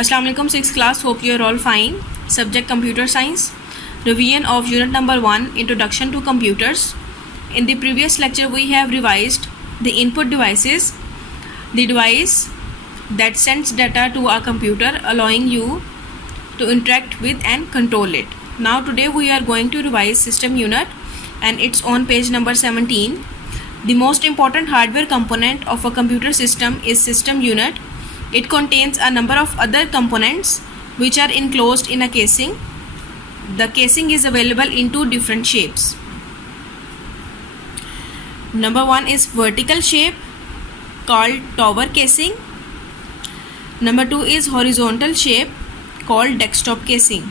Assalamu alaikum, 6th class. Hope you are all fine. Subject Computer Science. Revision of Unit number 1, Introduction to Computers. In the previous lecture, we have revised the input devices, the device that sends data to a computer, allowing you to interact with and control it. Now today we are going to revise System Unit, and it's on page number 17. The most important hardware component of a computer system is System Unit. It contains a number of other components which are enclosed in a casing. The casing is available in two different shapes. Number 1 is vertical shape called tower casing. Number 2 is horizontal shape called desktop casing.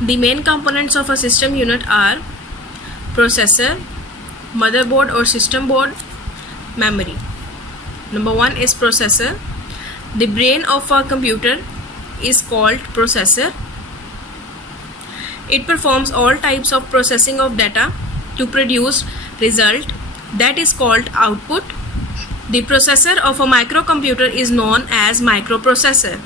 The main components of a system unit are processor, motherboard or system board, memory. Number 1 is processor. The brain of a computer is called processor. It performs all types of processing of data to produce result that is called output. The processor of a microcomputer is known as microprocessor.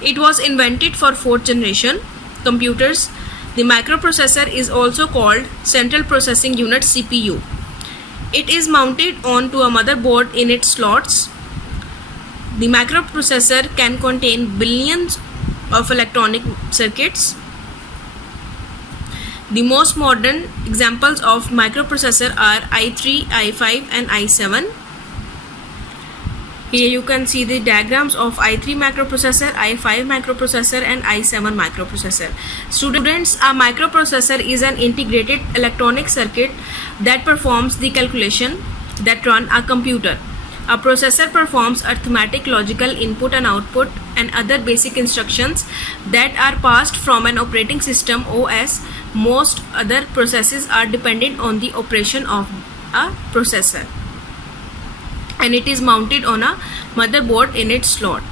It was invented for 4th generation computers. The microprocessor is also called Central Processing Unit CPU. It is mounted onto a motherboard in its slots. The microprocessor can contain billions of electronic circuits. The most modern examples of microprocessor are i3, i5 and i7. Here you can see the diagrams of i3 microprocessor, i5 microprocessor and i7 microprocessor. Students, a microprocessor is an integrated electronic circuit that performs the calculation that run a computer. A processor performs arithmetic, logical input and output and other basic instructions that are passed from an operating system OS. Most other processes are dependent on the operation of a processor, and it is mounted on a motherboard in its slot.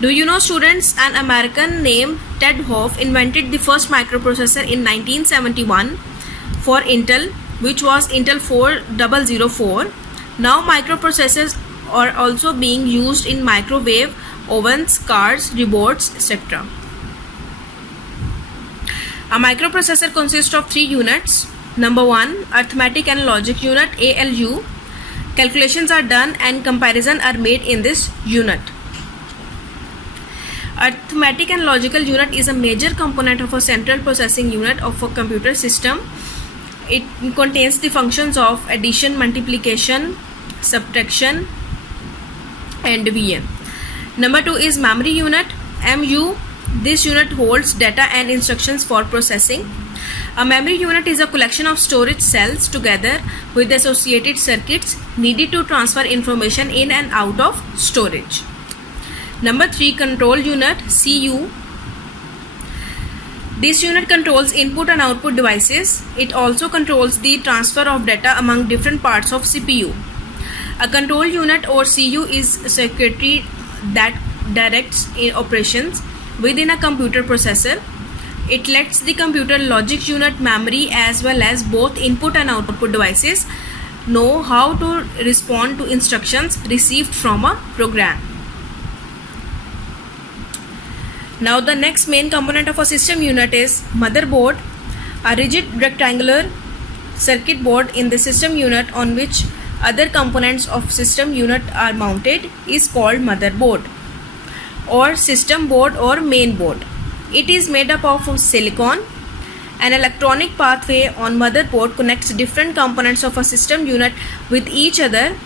Do you know, students, an American named Ted Hoff invented the first microprocessor in 1971 for Intel, which was Intel 4004. Now microprocessors are also being used in microwave ovens, cars, robots, etc. A microprocessor consists of 3 units. Number 1, arithmetic and logic unit, ALU. Calculations are done and comparison are made in this unit. Arithmetic and logical unit is a major component of a central processing unit of a computer system. It contains the functions of addition, multiplication, subtraction and division. Number 2 is memory unit, MU. This unit holds data and instructions for processing. A memory unit is a collection of storage cells together with associated circuits needed to transfer information in and out of storage. Number 3, control unit, CU. This unit controls input and output devices. It also controls the transfer of data among different parts of CPU. A control unit or CU is a circuitry that directs operations within a computer processor. It lets the computer logic unit, memory as well as both input and output devices know how to respond to instructions received from a program. Now the next main component of a system unit is motherboard. A rigid rectangular circuit board in the system unit on which other components of system unit are mounted is called motherboard or system board or main board. It is made up of silicon. An electronic pathway on motherboard connects different components of a system unit with each other.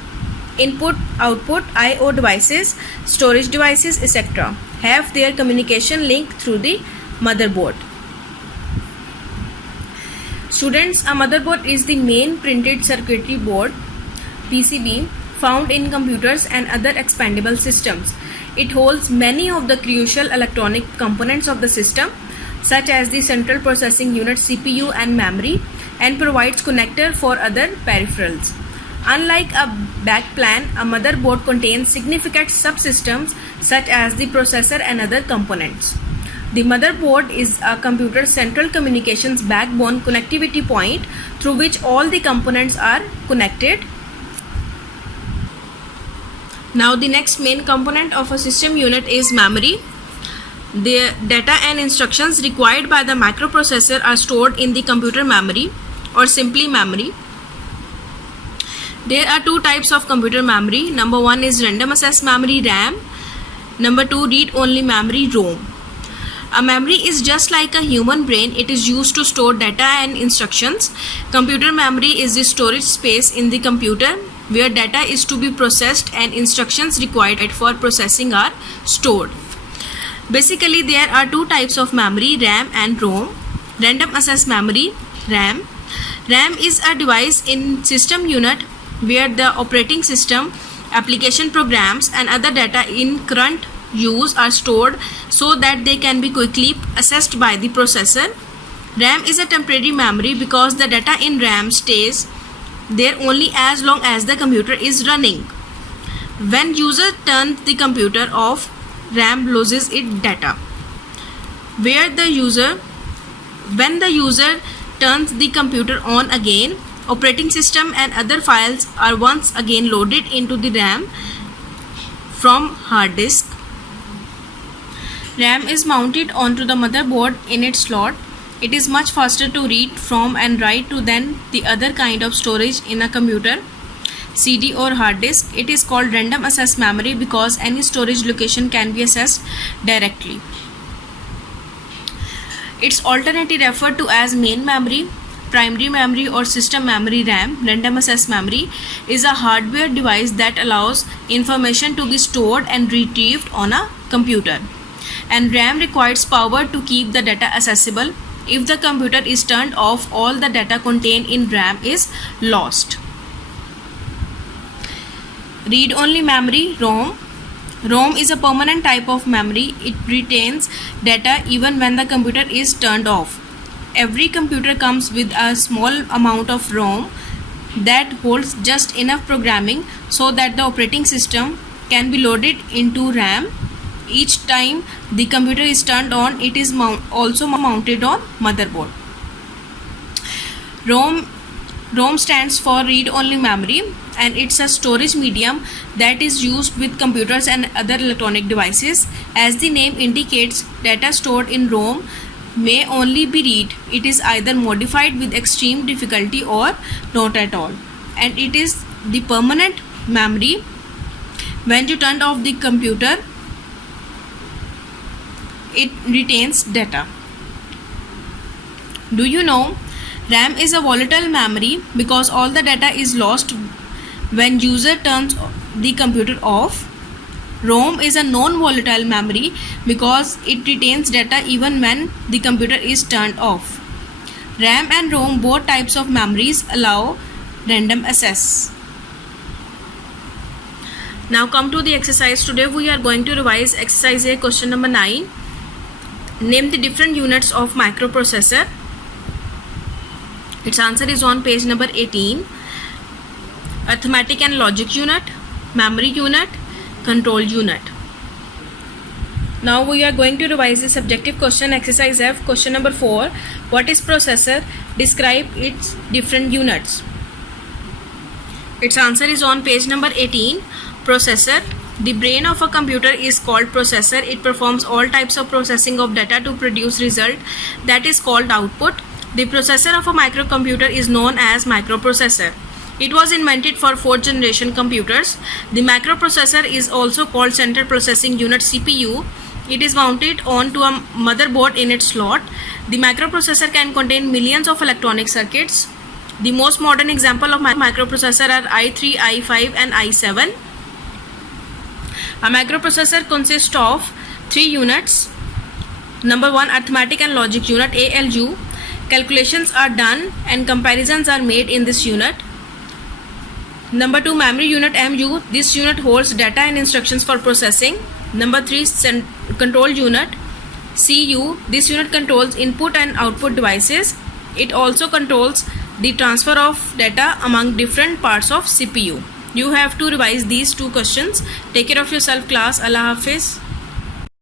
Input, output, I/O devices, storage devices, etc. have their communication link through the motherboard. Students, a motherboard is the main printed circuitry board, PCB, found in computers and other expandable systems. It holds many of the crucial electronic components of the system, such as the central processing unit, CPU and memory, and provides connector for other peripherals. Unlike a backplane, a motherboard contains significant subsystems such as the processor and other components. The motherboard is a computer's central communications backbone connectivity point through which all the components are connected. Now the next main component of a system unit is memory. The data and instructions required by the microprocessor are stored in the computer memory or simply memory. There are two types of computer memory. Number one is random access memory RAM. Number two, read-only memory ROM. A memory is just like a human brain. It is used to store data and instructions. Computer memory is the storage space in the computer where data is to be processed and instructions required for processing are stored. Basically, there are two types of memory, RAM and ROM. Random access memory, RAM. RAM is a device in system unit where the operating system, application programs and other data in current use are stored so that they can be quickly accessed by the processor. RAM is a temporary memory because the data in RAM stays there only as long as the computer is running. When user turns the computer off, RAM loses its data. When the user turns the computer on again, operating system and other files are once again loaded into the RAM from hard disk. RAM is mounted onto the motherboard in its slot. It is much faster to read from and write to than the other kind of storage in a computer, CD or hard disk. It is called random access memory because any storage location can be accessed directly. It's alternately referred to as main memory, primary memory or system memory. RAM, random access memory, is a hardware device that allows information to be stored and retrieved on a computer. And RAM requires power to keep the data accessible. If the computer is turned off, all the data contained in RAM is lost. Read-only memory, ROM. ROM is a permanent type of memory. It retains data even when the computer is turned off. Every computer comes with a small amount of ROM that holds just enough programming so that the operating system can be loaded into RAM. Each time the computer is turned on, it is also mounted on motherboard. ROM stands for read-only memory and it's a storage medium that is used with computers and other electronic devices. As the name indicates, data stored in ROM may only be read. It is either modified with extreme difficulty or not at all. And it is the permanent memory. When you turn off the computer, it retains data. Do you know RAM is a volatile memory because all the data is lost when user turns the computer off. ROM is a non-volatile memory because it retains data even when the computer is turned off. RAM and ROM, both types of memories, allow random access. Now come to the exercise. Today we are going to revise exercise A, question number 9. Name the different units of microprocessor. Its answer is on page number 18. Arithmetic and logic unit, memory unit, control unit. Now we are going to revise the subjective question, exercise F, question number 4. What is processor? Describe its different units. Its answer is on page number 18. Processor. The brain of a computer is called processor. It performs all types of processing of data to produce result that is called output. The processor of a microcomputer is known as microprocessor. It was invented for 4th generation computers. The microprocessor is also called central processing unit, CPU. It is mounted onto a motherboard in its slot. The microprocessor can contain millions of electronic circuits. The most modern example of microprocessor are i3, i5 and i7. A microprocessor consists of 3 units. Number 1, arithmetic and logic unit, ALU. Calculations are done and comparisons are made in this unit. Number 2, memory unit, MU. This unit holds data and instructions for processing. Number 3, control unit, CU. This unit controls input and output devices. It also controls the transfer of data among different parts of CPU. You have to revise these 2 questions. Take care of yourself, class. Allah Hafiz.